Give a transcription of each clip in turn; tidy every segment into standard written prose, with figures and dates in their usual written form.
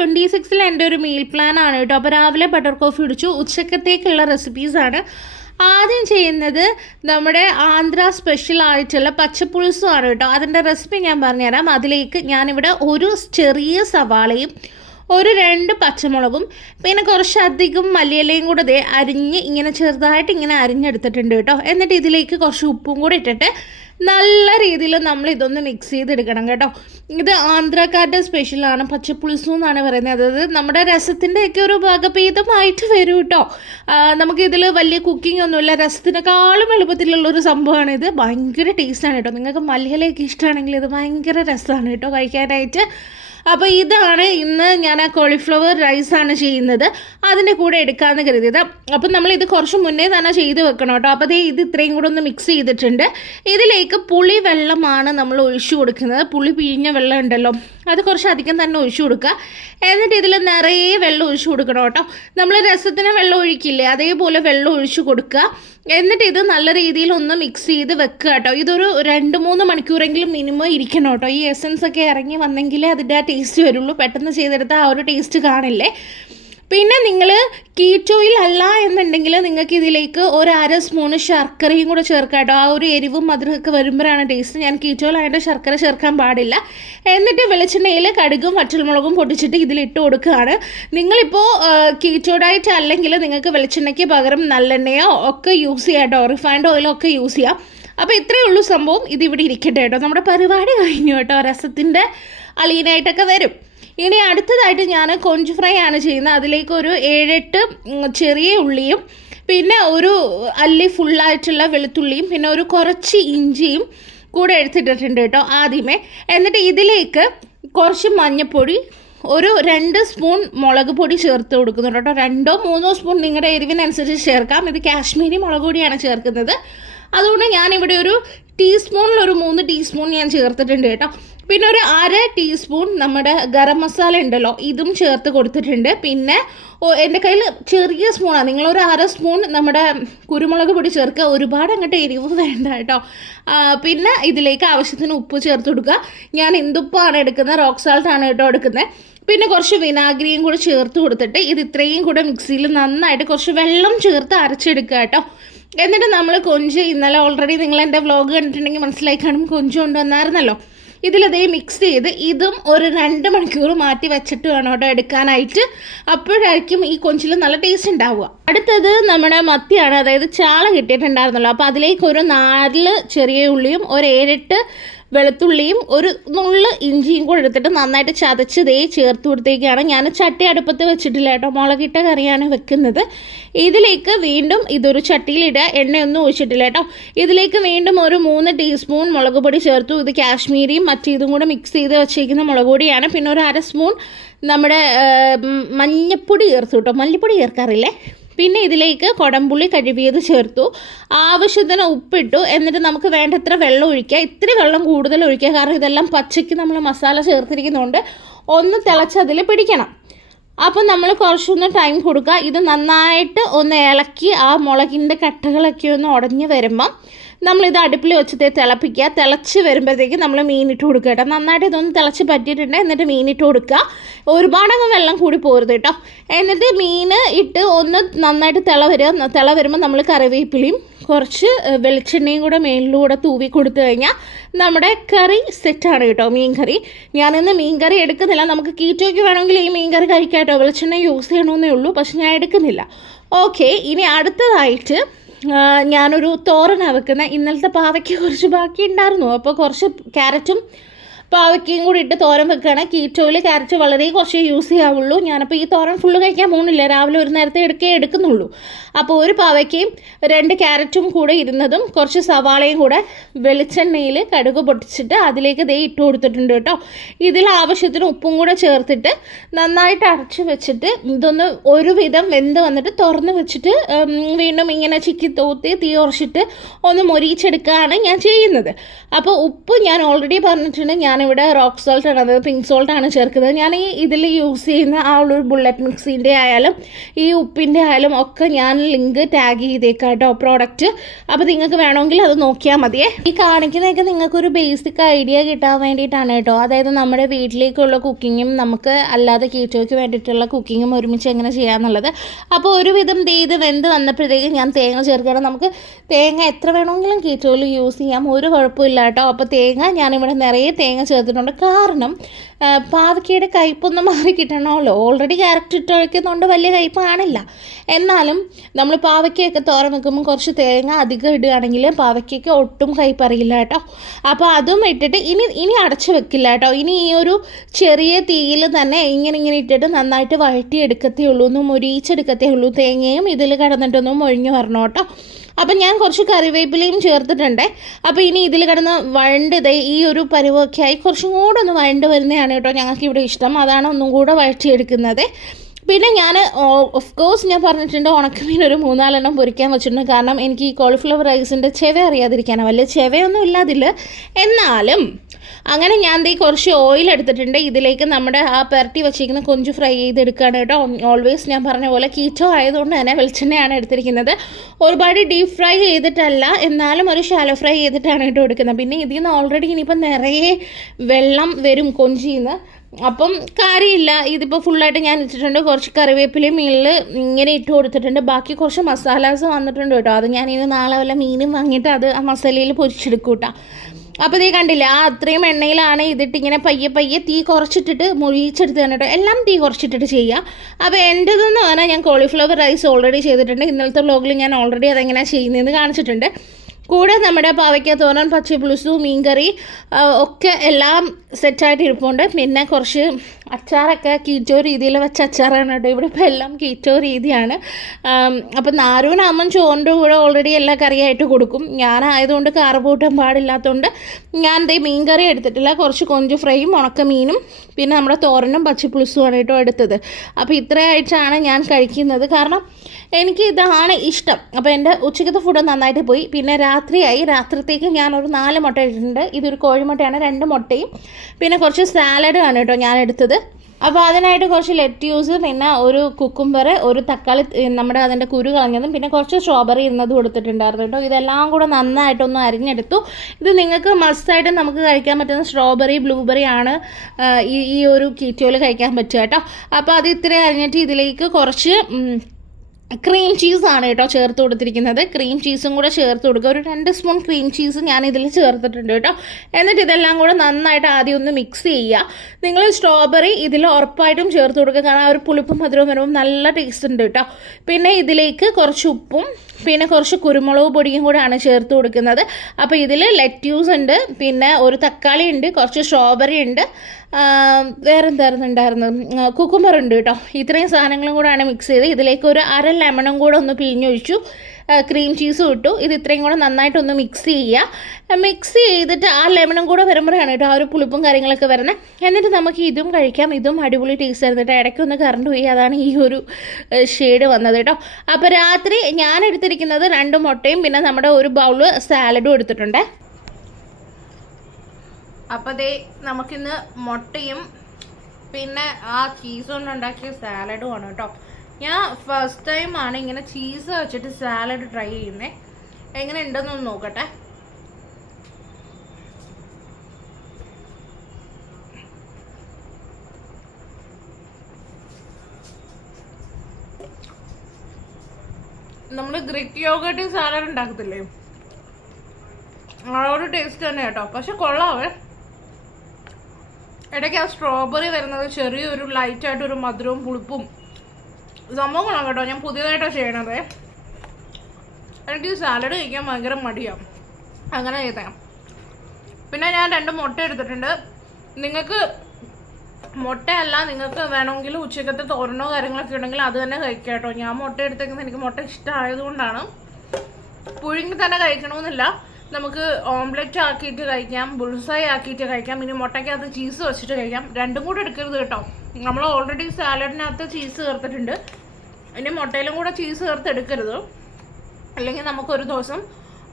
26 എൻ്റെ ഒരു meal plan ആണ് കേട്ടോ. അപ്പോൾ രാവിലെ ബട്ടർ കോഫി കുടിച്ചു. ഉച്ചക്കത്തേക്കുള്ള റെസിപ്പീസാണ്. ആദ്യം ചെയ്യുന്നത് നമ്മുടെ ആന്ധ്ര സ്പെഷ്യൽ ആയിട്ടുള്ള പച്ചപ്പുളിസുമാണ് കേട്ടോ. അതിൻ്റെ റെസിപ്പി ഞാൻ പറഞ്ഞുതരാം. അതിലേക്ക് ഞാനിവിടെ ഒരു ചെറിയ സവാളയും ഒരു 2 പച്ചമുളകും പിന്നെ കുറച്ചധികം മല്ലിയിലയും കൂടെ അരിഞ്ഞ് ഇങ്ങനെ ചെറുതായിട്ട് ഇങ്ങനെ അരിഞ്ഞെടുത്തിട്ടുണ്ട് കേട്ടോ. എന്നിട്ട് ഇതിലേക്ക് കുറച്ച് ഉപ്പും കൂടെ ഇട്ടിട്ട് നല്ല രീതിയിൽ നമ്മൾ ഇതൊന്ന് മിക്സ് ചെയ്തെടുക്കണം കേട്ടോ. ഇത് ആന്ധ്രാക്കാരുടെ സ്പെഷ്യലാണ്, പച്ചപ്പുളിസു എന്നാണ് പറയുന്നത്. അതായത് നമ്മുടെ രസത്തിൻ്റെയൊക്കെ ഒരു ഭാഗഭേദമായിട്ട് വരും കേട്ടോ. നമുക്കിതിൽ വലിയ കുക്കിംഗ് ഒന്നുമില്ല, രസത്തിനേക്കാളും എളുപ്പത്തിലുള്ളൊരു സംഭവമാണിത്. ഭയങ്കര ടേസ്റ്റാണ് കേട്ടോ. നിങ്ങൾക്ക് മല്ലിയിലയൊക്കെ ഇഷ്ടമാണെങ്കിൽ ഇത് ഭയങ്കര രസമാണ് കേട്ടോ കഴിക്കാനായിട്ട്. അപ്പോൾ ഇതാണ് ഇന്ന് ഞാൻ ആ കോളിഫ്ലവർ റൈസാണ് ചെയ്യുന്നത്, അതിൻ്റെ കൂടെ എടുക്കാമെന്ന് കരുതിയത്. അപ്പം നമ്മളിത് കുറച്ച് മുന്നേ തന്നെ ചെയ്ത് വെക്കണം കേട്ടോ. അപ്പോൾ ഇത് ഇത്രയും കൂടെ ഒന്ന് മിക്സ് ചെയ്തിട്ടുണ്ട്. ഇതിലേക്ക് പുളി വെള്ളമാണ് നമ്മൾ ഒഴിച്ചു കൊടുക്കുന്നത്. പുളി പിഴിഞ്ഞ വെള്ളം ഉണ്ടല്ലോ, അത് കുറച്ച് അധികം തന്നെ ഒഴിച്ചു കൊടുക്കുക. എന്നിട്ട് ഇതിൽ നിറയെ വെള്ളം ഒഴിച്ചു കൊടുക്കണം കേട്ടോ. നമ്മൾ രസത്തിന് വെള്ളം ഒഴിക്കില്ലേ, അതേപോലെ വെള്ളം ഒഴിച്ചു കൊടുക്കുക. എന്നിട്ട് ഇത് നല്ല രീതിയിൽ ഒന്ന് മിക്സ് ചെയ്ത് വെക്കുക കേട്ടോ. ഇതൊരു 2-3 മണിക്കൂറെങ്കിലും മിനിമം ഇരിക്കണം കേട്ടോ. ഈ എസൻസ് ഒക്കെ ഇറങ്ങി വന്നെങ്കിലേ അതിൻ്റെ ആ ടേസ്റ്റ് വരുള്ളൂ. പെട്ടെന്ന് ചെയ്തെടുത്താൽ ആ ഒരു ടേസ്റ്റ് കാണില്ലേ. പിന്നെ നിങ്ങൾ കീറ്റോയിൽ അല്ല എന്നുണ്ടെങ്കിൽ നിങ്ങൾക്ക് ഇതിലേക്ക് ഒരു 1/2 സ്പൂണ് ശർക്കരയും കൂടെ ചേർക്കാം കേട്ടോ. ആ ഒരു എരിവും മധുരമൊക്കെ വരുമ്പോഴാണ് ടേസ്റ്റ്. ഞാൻ കീറ്റോയിലായിട്ട് ശർക്കര ചേർക്കാൻ പാടില്ല. എന്നിട്ട് വെളിച്ചെണ്ണയിൽ കടുകും വറ്റൽമുളകും പൊട്ടിച്ചിട്ട് ഇതിലിട്ട് കൊടുക്കുകയാണ്. നിങ്ങളിപ്പോൾ കീറ്റോ ഡയറ്റ് അല്ലെങ്കിൽ നിങ്ങൾക്ക് വെളിച്ചെണ്ണയ്ക്ക് പകരം നല്ലെണ്ണയോ ഒക്കെ യൂസ് ചെയ്യാം കേട്ടോ. റിഫൈൻഡ് ഓയിലോ ഒക്കെ യൂസ് ചെയ്യാം. അപ്പോൾ ഇത്രയേ ഉള്ളൂ സംഭവം. ഇതിവിടെ ഇരിക്കട്ടെ കേട്ടോ. നമ്മുടെ പരിപാടി കഴിഞ്ഞു കേട്ടോ. രസത്തിൻ്റെ അളീനായിട്ടൊക്കെ വരും. ഇനി അടുത്തതായിട്ട് ഞാൻ കൊഞ്ച് ഫ്രൈ ആണ് ചെയ്യുന്നത്. അതിലേക്ക് ഒരു 7-8 ചെറിയ ഉള്ളിയും പിന്നെ ഒരു അല്ലി ഫുള്ളായിട്ടുള്ള വെളുത്തുള്ളിയും പിന്നെ ഒരു കുറച്ച് ഇഞ്ചിയും കൂടെ എടുത്തിട്ടിട്ടുണ്ട് കേട്ടോ ആദ്യമേ. എന്നിട്ട് ഇതിലേക്ക് കുറച്ച് മഞ്ഞൾപ്പൊടി, ഒരു 2 സ്പൂൺ മുളക് പൊടി ചേർത്ത് കൊടുക്കുന്നുണ്ട് കേട്ടോ. 2-3 സ്പൂൺ നിങ്ങളുടെ എരിവിനനുസരിച്ച് ചേർക്കാം. ഇത് കാശ്മീരി മുളക് പൊടിയാണ് ചേർക്കുന്നത്. അതുകൊണ്ട് ഞാനിവിടെ ഒരു ടീസ്പൂണിലൊരു 3 ടീസ്പൂൺ ഞാൻ ചേർത്തിട്ടുണ്ട് കേട്ടോ. പിന്നെ ഒരു 1/2 ടീസ്പൂൺ നമ്മുടെ ഗരം മസാല ഉണ്ടല്ലോ, ഇതും ചേർത്ത് കൊടുത്തിട്ടുണ്ട്. പിന്നെ എൻ്റെ കയ്യിൽ ചെറിയ സ്പൂണാണ്, നിങ്ങളൊരു 1/2 സ്പൂൺ നമ്മുടെ കുരുമുളക് പൊടി ചേർക്കുക. ഒരുപാട് അങ്ങോട്ട് എരിവ് വേണ്ട കേട്ടോ. പിന്നെ ഇതിലേക്ക് ആവശ്യത്തിന് ഉപ്പ് ചേർത്ത് കൊടുക്കുക. ഞാൻ എന്തുപ്പാണ് എടുക്കുന്നത്, റോക്ക് സാൾട്ടാണ് കേട്ടോ എടുക്കുന്നത്. പിന്നെ കുറച്ച് വിനാഗിരിയും കൂടെ ചേർത്ത് കൊടുത്തിട്ട് ഇത് ഇത്രയും കൂടെ മിക്സിയിൽ നന്നായിട്ട് കുറച്ച് വെള്ളം ചേർത്ത് അരച്ചെടുക്കുക കേട്ടോ. എന്നിട്ട് നമ്മൾ കൊഞ്ച് ഇന്നലെ ഓൾറെഡി നിങ്ങൾ എൻ്റെ വ്ലോഗ് കണ്ടിട്ടുണ്ടെങ്കിൽ മനസ്സിലായി കാണും, കൊഞ്ച് കൊണ്ടുവന്നായിരുന്നല്ലോ. ഇതിലതേ മിക്സ് ചെയ്ത് ഇതും ഒരു 2 മണിക്കൂർ മാറ്റി വെച്ചിട്ട് വേണം കേട്ടോ എടുക്കാനായിട്ട്. അപ്പോഴായിരിക്കും ഈ കൊഞ്ചിൽ നല്ല ടേസ്റ്റ് ഉണ്ടാവുക. അടുത്തത് നമ്മുടെ മത്തിയാണ്, അതായത് ചാള കിട്ടിയിട്ടുണ്ടായിരുന്നല്ലോ. അപ്പോൾ അതിലേക്ക് ഒരു 4 ചെറിയ ഉള്ളിയും ഒരു 7-8 വെളുത്തുള്ളിയും ഒരു നുള്ള് ഇഞ്ചിയും കൂടെ എടുത്തിട്ട് നന്നായിട്ട് ചതച്ച് ചേർത്ത് കൊടുത്തേക്കാണ്. ഞാൻ ചട്ടി അടുപ്പത്ത് വെച്ചിട്ടില്ല കേട്ടോ, മുളകിട്ട കറിയാണ് വെക്കുന്നത്. ഇതിലേക്ക് വീണ്ടും ഇതൊരു ചട്ടിയിലിടുക, എണ്ണയൊന്നും ഒഴിച്ചിട്ടില്ല കേട്ടോ. ഇതിലേക്ക് വീണ്ടും ഒരു 3 ടീസ്പൂൺ മുളക് പൊടി ചേർത്തു. ഇത് കാശ്മീരിയും മറ്റേതും കൂടെ മിക്സ് ചെയ്ത് വെച്ചേക്കുന്ന മുളക് പൊടിയാണ്. പിന്നെ ഒരു 1/2 സ്പൂൺ നമ്മുടെ മഞ്ഞൾപ്പൊടി ചേർത്തു കേട്ടോ, മല്ലിപ്പൊടി ചേർക്കാറില്ലേ. പിന്നെ ഇതിലേക്ക് കുടംപുളി കഴുകിയത് ചേർത്തു, ആവശ്യത്തിന് ഉപ്പിട്ടു. എന്നിട്ട് നമുക്ക് വേണ്ടത്ര വെള്ളം ഒഴിക്കുക. ഇത്തിരി വെള്ളം കൂടുതൽ ഒഴിക്കുക, കാരണം ഇതെല്ലാം പച്ചയ്ക്ക് നമ്മൾ മസാല ചേർത്തിരിക്കുന്നതുകൊണ്ട് ഒന്ന് തിളച്ചതിൽ പിടിക്കണം. അപ്പം നമ്മൾ കുറച്ചൊന്ന് ടൈം കൊടുക്കുക. ഇത് നന്നായിട്ട് ഒന്ന് ഇളക്കി ആ മുളകിൻ്റെ കട്ടകളൊക്കെ ഒന്ന് ഉടഞ്ഞ് വരുമ്പം നമ്മളിത് അടുപ്പിൽ വെച്ച് തിളപ്പിക്കുക. തിളച്ച് വരുമ്പോഴത്തേക്ക് നമ്മൾ മീനിട്ട് കൊടുക്കുക കേട്ടോ. നന്നായിട്ട് ഇതൊന്ന് തിളച്ച് പറ്റിയിട്ടുണ്ട്. എന്നിട്ട് മീനിട്ട് കൊടുക്കുക. ഒരുപാടങ്ങ് വെള്ളം കൂടി പോരുത് കേട്ടോ. എന്നിട്ട് മീൻ ഇട്ട് ഒന്ന് നന്നായിട്ട് തിള വരുമ്പോൾ നമ്മൾ കറിവേപ്പിലയും കുറച്ച് വെളിച്ചെണ്ണയും കൂടെ മേലിലൂടെ തൂവി കൊടുത്തു കഴിഞ്ഞാൽ നമ്മുടെ കറി സെറ്റാണ് കേട്ടോ. മീൻ കറി ഞാനിന്ന് മീൻ കറി എടുക്കുന്നില്ല. നമുക്ക് കീറ്റോയ്ക്ക് വേണമെങ്കിൽ ഈ മീൻ കറി കഴിക്കാം കേട്ടോ. വെളിച്ചെണ്ണ യൂസ് ചെയ്യണമെന്നേ ഉള്ളൂ, പക്ഷെ ഞാൻ എടുക്കുന്നില്ല. ഓക്കെ, ഇനി അടുത്തതായിട്ട് ഞാനൊരു തോരനാണ് വെക്കുന്നത്. ഇന്നലത്തെ പാവയ്ക്ക് കുറച്ച് ബാക്കി ഉണ്ടായിരുന്നു, അപ്പോൾ കുറച്ച് ക്യാരറ്റും പാവയ്ക്കയും കൂടി ഇട്ട് തോരൻ വെക്കുകയാണ്. കീറ്റോയിൽ ക്യാരറ്റ് വളരെ കുറച്ച് യൂസ് ചെയ്യാവുള്ളൂ. ഞാനപ്പോൾ ഈ തോരൻ ഫുള്ള് കഴിക്കാൻ പോകുന്നില്ല, രാവിലെ ഒരു നേരത്തെ എടുക്കുന്നുള്ളൂ. അപ്പോൾ ഒരു പാവയ്ക്കയും 2 ക്യാരറ്റും കൂടെ ഇരുന്നതും കുറച്ച് സവാളയും കൂടെ വെളിച്ചെണ്ണയിൽ കടുക് പൊട്ടിച്ചിട്ട് അതിലേക്ക് ഇട്ട് കൊടുത്തിട്ടുണ്ട് കേട്ടോ. ഇതിൽ ആവശ്യത്തിന് ഉപ്പും കൂടെ ചേർത്തിട്ട് നന്നായിട്ട് അടച്ച് വെച്ചിട്ട് ഇതൊന്ന് ഒരുവിധം വെന്ത് വന്നിട്ട് തുറന്ന് വെച്ചിട്ട് വീണ്ടും ഇങ്ങനെ ചിക്കി തോത്തി തീ ഉറച്ചിട്ട് ഒന്ന് മൊരിച്ചെടുക്കുകയാണ് ഞാൻ ചെയ്യുന്നത്. അപ്പോൾ ഉപ്പ് ഞാൻ ഓൾറെഡി പറഞ്ഞിട്ടുണ്ട്, ഞാൻ ഞാനിവിടെ റോക്ക് സോൾട്ടാണ്, അതായത് പിങ്ക് സോൾട്ടാണ് ചേർക്കുന്നത്. ഞാൻ ഇതിൽ യൂസ് ചെയ്യുന്ന ആ ഒരു ബുള്ളറ്റ് മിക്സിൻ്റെ ആയാലും ഈ ഉപ്പിൻ്റെ ആയാലും ഒക്കെ ഞാൻ ലിങ്ക് ടാഗ് ചെയ്തേക്കാം കേട്ടോ പ്രോഡക്റ്റ്. അപ്പോൾ നിങ്ങൾക്ക് വേണമെങ്കിൽ അത് നോക്കിയാൽ മതിയേ. ഈ കാണിക്കുന്നതൊക്കെ നിങ്ങൾക്കൊരു ബേസിക് ഐഡിയ കിട്ടാൻ വേണ്ടിയിട്ടാണ് കേട്ടോ. അതായത് നമ്മുടെ വീട്ടിലേക്കുള്ള കുക്കിങ്ങും നമുക്ക് അല്ലാതെ കീറ്റോയ്ക്ക് വേണ്ടിയിട്ടുള്ള കുക്കിങ്ങും ഒരുമിച്ച് എങ്ങനെ ചെയ്യാമെന്നുള്ളത്. അപ്പോൾ ഒരുവിധം ഇത് വെന്ത് വന്നപ്പോഴത്തേക്കും ഞാൻ തേങ്ങ ചേർക്കുകയാണ്. നമുക്ക് തേങ്ങ എത്ര വേണമെങ്കിലും കീറ്റോയിൽ യൂസ് ചെയ്യാം, ഒരു കുഴപ്പമില്ല കേട്ടോ. അപ്പോൾ തേങ്ങ ഞാനിവിടെ നിറയെ തേങ്ങ ചേർത്തിട്ടുണ്ട്. കാരണം പാവയ്ക്കയുടെ കയ്പൊന്നും മാറി കിട്ടണമല്ലോ. ഓൾറെഡി ക്യാരറ്റ് ഇട്ട് ഒഴിക്കുന്നതുകൊണ്ട് വലിയ കയ്പ് കാണില്ല. എന്നാലും നമ്മൾ പാവയ്ക്കയൊക്കെ തോരൻ വെക്കുമ്പോൾ കുറച്ച് തേങ്ങ അധികം ഇടുകയാണെങ്കിൽ പാവയ്ക്കൊക്കെ ഒട്ടും കയ്പ് അറിയില്ല കേട്ടോ. അപ്പോൾ അതും ഇട്ടിട്ട് ഇനി അടച്ചു വെക്കില്ല കേട്ടോ. ഇനി ഈ ഒരു ചെറിയ തീയിൽ തന്നെ ഇങ്ങനെ ഇട്ടിട്ട് നന്നായിട്ട് വഴറ്റിയെടുക്കത്തേ ഉള്ളൂ, ഒന്ന് മൊരിയിച്ചെടുക്കത്തേ ഉള്ളൂ. തേങ്ങയും ഇതിൽ കിടന്നിട്ടൊന്നും മൊഴിഞ്ഞു വരണം കേട്ടോ. അപ്പം ഞാൻ കുറച്ച് കറിവേപ്പിലയും ചേർത്തിട്ടുണ്ട്. അപ്പോൾ ഇനി ഇതിൽ കിടന്ന് വഴണ്ട് ഈ ഒരു പരുവൊക്കെ ആയി കുറച്ചും കൂടെ ഒന്ന് വഴണ്ട് വരുന്നതാണ് കേട്ടോ ഞങ്ങൾക്കിവിടെ ഇഷ്ടം. അതാണ് ഒന്നും കൂടെ വഴറ്റിയെടുക്കുന്നത്. പിന്നെ ഞാൻ ഓഫ് കോഴ്സ് ഞാൻ പറഞ്ഞിട്ടുണ്ട് ഉണക്കമീൻ ഒരു 3-4 പൊരിക്കാൻ വെച്ചിട്ടുണ്ട്. കാരണം എനിക്ക് ഈ കോളിഫ്ലവർ റൈസിൻ്റെ ചെവ അറിയാതിരിക്കാനാണ്. വലിയ ചെവയൊന്നും ഇല്ല അതിൽ. എന്നാലും അങ്ങനെ ഞാൻ കുറച്ച് ഓയിൽ എടുത്തിട്ടുണ്ട്. ഇതിലേക്ക് നമ്മുടെ ആ പുരട്ടി വെച്ചിരിക്കുന്ന കൊഞ്ച് ഫ്രൈ ചെയ്തെടുക്കുകയാണ് കേട്ടോ. ഓൾവേസ് ഞാൻ പറഞ്ഞ പോലെ കീറ്റോ ആയതുകൊണ്ട് തന്നെ വെളിച്ചെണ്ണയാണ് എടുത്തിരിക്കുന്നത്. ഒരുപാട് ഡീപ്പ് ഫ്രൈ ചെയ്തിട്ടല്ല, എന്നാലും ഒരു ഷാലോ ഫ്രൈ ചെയ്തിട്ടാണ് കേട്ടോ എടുക്കുന്നത്. പിന്നെ ഇതിൽ നിന്ന് ഓൾറെഡി ഇനിയിപ്പം നിറയെ വെള്ളം വരും കൊഞ്ചിൽ നിന്ന്. അപ്പം കാര്യമില്ല, ഇതിപ്പോൾ ഫുള്ളായിട്ട് ഞാൻ ഇട്ടിട്ടുണ്ട്. കുറച്ച് കറിവേപ്പിലയും മീനിൽ ഇങ്ങനെ ഇട്ട് കൊടുത്തിട്ടുണ്ട്. ബാക്കി കുറച്ച് മസാലാസ് വന്നിട്ടുണ്ട് കേട്ടോ. അത് ഞാനിത് നാളെ വല്ല മീനും വാങ്ങിയിട്ട് അത് ആ മസാലയിൽ പൊരിച്ചെടുക്കും കേട്ടോ. അപ്പോൾ ഇത് കണ്ടില്ല, ആ അത്രയും എണ്ണയിലാണ് ഇതിട്ട് ഇങ്ങനെ പയ്യെ തീ കുറച്ചിട്ടിട്ട് മുഴിച്ചെടുത്ത് തന്നെ കേട്ടോ. എല്ലാം തീ കുറച്ചിട്ടിട്ട് ചെയ്യുക. അപ്പോൾ എൻ്റെതെന്ന് പറഞ്ഞാൽ ഞാൻ കോളിഫ്ലവർ റൈസ് ഓൾറെഡി ചെയ്തിട്ടുണ്ട്. ഇന്നലത്തെ വ്ലോഗിൽ ഞാൻ ഓൾറെഡി അതെങ്ങനെയാണ് ചെയ്യുന്നതെന്ന് കാണിച്ചിട്ടുണ്ട്. കൂടെ നമ്മുടെ പാവയ്ക്ക തോരൻ, പച്ചപ്പുളുസു, മീൻകറി ഒക്കെ എല്ലാം സെറ്റായിട്ട് ഇരിപ്പുണ്ട്. പിന്നെ കുറച്ച് അച്ചാറൊക്കെ കീറ്റോ രീതിയിൽ വെച്ച അച്ചാറാണ് കേട്ടോ. ഇവിടെ ഇപ്പോൾ എല്ലാം കീറ്റോ രീതിയാണ്. അപ്പം നാരൂനാകുമ്പം ചോറിൻ്റെ കൂടെ ഓൾറെഡി എല്ലാ കറിയായിട്ട് കൊടുക്കും. ഞാനായതുകൊണ്ട് കാർബൂട്ടം പാടില്ലാത്തതുകൊണ്ട് ഞാൻ മീൻകറി എടുത്തിട്ടില്ല. കുറച്ച് കൊഞ്ച് ഫ്രൈയും ഉണക്കമീനും പിന്നെ നമ്മുടെ തോരനും പച്ചപ്പുളുസുമാണ് കേട്ടോ എടുത്തത്. അപ്പോൾ ഇത്രയായിട്ടാണ് ഞാൻ കഴിക്കുന്നത്. കാരണം എനിക്ക് ഇതാണ് ഇഷ്ടം. അപ്പോൾ എൻ്റെ ഉച്ചക്കത്തെ ഫുഡ് നന്നായിട്ട് പോയി. പിന്നെ രാത്രിത്തേക്ക് ഞാനൊരു 4 മുട്ട ഇട്ടിട്ടുണ്ട്. ഇതൊരു കോഴിമുട്ടയാണ്, 2 മുട്ടയും പിന്നെ കുറച്ച് സാലഡാണ് കേട്ടോ ഞാൻ എടുത്തത്. അപ്പോൾ അതിനായിട്ട് കുറച്ച് ലെറ്റ്യൂസ്, പിന്നെ ഒരു കുക്കുംബർ, ഒരു തക്കാളി നമ്മുടെ അതിൻ്റെ കുരു കളഞ്ഞതും പിന്നെ കുറച്ച് സ്ട്രോബെറി ഇരുന്നതും കൊടുത്തിട്ടുണ്ടായിരുന്നു കേട്ടോ. ഇതെല്ലാം കൂടെ നന്നായിട്ടൊന്ന് അരിഞ്ഞെടുത്തു. ഇത് നിങ്ങൾക്ക് മസ്റ്റായിട്ട് നമുക്ക് കഴിക്കാൻ പറ്റുന്ന സ്ട്രോബെറി, ബ്ലൂബെറി ആണ് ഈ ഒരു കീറ്റോയിൽ കഴിക്കാൻ പറ്റുക കേട്ടോ. അപ്പോൾ അത് ഇത്രയും അരിഞ്ഞിട്ട് ഇതിലേക്ക് കുറച്ച് ക്രീം ചീസാണ് കേട്ടോ ചേർത്ത് കൊടുത്തിരിക്കുന്നത്. ക്രീം ചീസും കൂടെ ചേർത്ത് കൊടുക്കുക. ഒരു 2 സ്പൂൺ ക്രീം ചീസ് ഞാൻ ഇതിൽ ചേർത്തിട്ടുണ്ട് കേട്ടോ. എന്നിട്ട് ഇതെല്ലാം കൂടെ നന്നായിട്ട് ആദ്യം ഒന്ന് മിക്സ് ചെയ്യുക. നിങ്ങൾ സ്ട്രോബെറി ഇതിൽ ഉറപ്പായിട്ടും ചേർത്ത് കൊടുക്കുക. കാരണം ആ ഒരു പുളിപ്പും മധുരവും വരുമ്പോൾ നല്ല ടേസ്റ്റ് ഉണ്ട് കേട്ടോ. പിന്നെ ഇതിലേക്ക് കുറച്ച് ഉപ്പും പിന്നെ കുറച്ച് കുരുമുളക് പൊടിയും കൂടെയാണ് ചേർത്ത് കൊടുക്കുന്നത്. അപ്പോൾ ഇതിൽ ലെറ്റ്യൂസ് ഉണ്ട്, പിന്നെ ഒരു തക്കാളി ഉണ്ട്, കുറച്ച് സ്ട്രോബെറി ഉണ്ട്, വേറെ എന്തായിരുന്നുണ്ടായിരുന്നത്, കുക്കുംബർ ഉണ്ട് കേട്ടോ. ഇത്രയും സാധനങ്ങളും കൂടെയാണ് മിക്സ് ചെയ്ത് ഇതിലേക്ക് ഒരു 1/2 ലെമണും കൂടെ ഒന്ന് പിഴിഞ്ഞൊഴിച്ചു. ക്രീം ചീസും ഇട്ടു. ഇത് ഇത്രയും കൂടെ നന്നായിട്ടൊന്ന് മിക്സ് ചെയ്യുക. മിക്സ് ചെയ്തിട്ട് ആ ലെമണും കൂടെ വരുമ്പോഴാണ് കേട്ടോ ആ ഒരു പുളിപ്പും കാര്യങ്ങളൊക്കെ വരുന്നത്. എന്നിട്ട് നമുക്ക് ഇതും കഴിക്കാം. ഇതും അടിപൊളി ടേസ്റ്റ് ആയിരുന്നു കേട്ടോ. ഇടയ്ക്കൊന്ന് കറണ്ട് പോയി, അതാണ് ഈ ഒരു ഷെയ്ഡ് വന്നത് കേട്ടോ. അപ്പോൾ രാത്രി ഞാൻ എടുത്തിരിക്കുന്നത് 2 മുട്ടയും പിന്നെ നമ്മുടെ ഒരു ബൗള് സാലഡും എടുത്തിട്ടുണ്ട്. അപ്പോൾ നമുക്കിന്ന് മുട്ടയും പിന്നെ ആ ചീസ് കൊണ്ടുണ്ടാക്കിയ സാലഡും ആണ് കേട്ടോ. ഞാൻ ഫസ്റ്റ് ടൈമാണ് ഇങ്ങനെ ചീസ് വെച്ചിട്ട് സാലഡ് ട്രൈ ചെയ്യുന്നത്. എങ്ങനെ ഉണ്ടെന്നൊന്ന് നോക്കട്ടെ. നമ്മൾ ഗ്രീക്ക് യോഗട്ട് സാലഡ് ഉണ്ടാക്കത്തില്ലേ, ആ ഒരു ടേസ്റ്റ് തന്നെ കേട്ടോ. പക്ഷെ കൊള്ളാവേ. ഇടയ്ക്ക് ആ സ്ട്രോബെറി വരുന്നത് ചെറിയൊരു ലൈറ്റായിട്ടൊരു മധുരവും പുളിപ്പും സംഭവങ്ങളാണ് കേട്ടോ. ഞാൻ പുതിയതായിട്ടാണ് ചെയ്യണത്. എനിക്ക് ഈ സാലഡ് കഴിക്കാൻ ഭയങ്കര മടിയാണ്, അങ്ങനെ ചെയ്തേ. പിന്നെ ഞാൻ 2 മുട്ട എടുത്തിട്ടുണ്ട്. നിങ്ങൾക്ക് മുട്ടയല്ല, നിങ്ങൾക്ക് വേണമെങ്കിൽ ഉച്ചക്കത്തെ തോരനോ കാര്യങ്ങളൊക്കെ ഉണ്ടെങ്കിൽ അത് തന്നെ കഴിക്കാം കേട്ടോ. ഞാൻ മുട്ട എടുത്തേക്കുന്നത് എനിക്ക് മുട്ട ഇഷ്ടമായതുകൊണ്ടാണ്. പുഴുങ്ങി തന്നെ കഴിക്കണമെന്നില്ല, നമുക്ക് ഓംലെറ്റ് ആക്കിയിട്ട് കഴിക്കാം, ബുൾസായി ആക്കിയിട്ട് കഴിക്കാം, ഇനി മുട്ടയ്ക്കകത്ത് ചീസ് വെച്ചിട്ട് കഴിക്കാം. 2ഉം കൂടെ എടുക്കരുത് കേട്ടോ. നമ്മൾ ഓൾറെഡി സാലഡിനകത്ത് ചീസ് ചേർത്തിട്ടുണ്ട്, ഇനി മുട്ടയിലും കൂടെ ചീസ് ചേർത്ത് എടുക്കരുത്. അല്ലെങ്കിൽ നമുക്കൊരു ദിവസം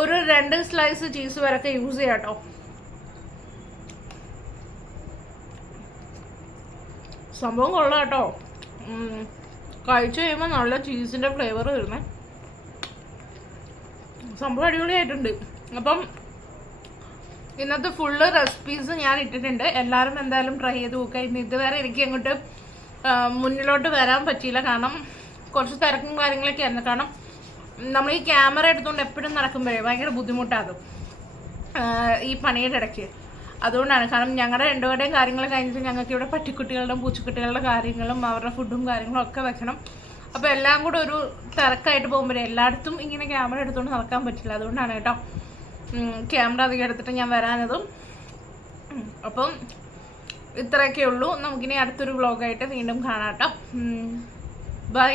ഒരു 2 സ്ലൈസ് ചീസ് വരെയൊക്കെ യൂസ് ചെയ്യാം കേട്ടോ. സംഭവം കൊള്ളാം കേട്ടോ. കഴിച്ചു കഴിയുമ്പോൾ നല്ല ചീസിൻ്റെ ഫ്ലേവർ വരുന്നേ. സംഭവം അടിപൊളിയായിട്ടുണ്ട്. അപ്പം ഇന്നത്തെ ഫുള്ള് റെസിപ്പീസ് ഞാൻ ഇട്ടിട്ടുണ്ട്. എല്ലാവരും എന്തായാലും ട്രൈ ചെയ്ത് നോക്കുക. ഇന്ന് ഇതുവരെ എനിക്ക് അങ്ങോട്ട് മുന്നിലോട്ട് വരാൻ പറ്റിയില്ല, കാരണം കുറച്ച് തിരക്കും കാര്യങ്ങളൊക്കെ ആയിരുന്നു. കാരണം നമ്മൾ ഈ ക്യാമറ എടുത്തുകൊണ്ട് എപ്പോഴും നടക്കുമ്പോഴേ ഭയങ്കര ബുദ്ധിമുട്ടാകും ഈ പണിയുടെ ഇടയ്ക്ക്. അതുകൊണ്ടാണ്. കാരണം ഞങ്ങളുടെ രണ്ടുപേരുടെയും കാര്യങ്ങൾ കഴിഞ്ഞിട്ട് ഞങ്ങൾക്ക് ഇവിടെ പട്ടിക്കുട്ടികളുടെയും പൂച്ചക്കുട്ടികളുടെ കാര്യങ്ങളും അവരുടെ ഫുഡും കാര്യങ്ങളും ഒക്കെ വെക്കണം. അപ്പോൾ എല്ലാം കൂടെ ഒരു തിരക്കായിട്ട് പോകുമ്പോഴേ എല്ലായിടത്തും ഇങ്ങനെ ക്യാമറ എടുത്തുകൊണ്ട് നടക്കാൻ പറ്റില്ല. അതുകൊണ്ടാണ് കേട്ടോ ക്യാമറ അധികം എടുത്തിട്ട് ഞാൻ വരാനതും. അപ്പം ഇത്രയൊക്കെ ഉള്ളൂ. നമുക്കിനി അടുത്തൊരു വ്ളോഗായിട്ട് വീണ്ടും കാണാം കേട്ടോ. ബൈ.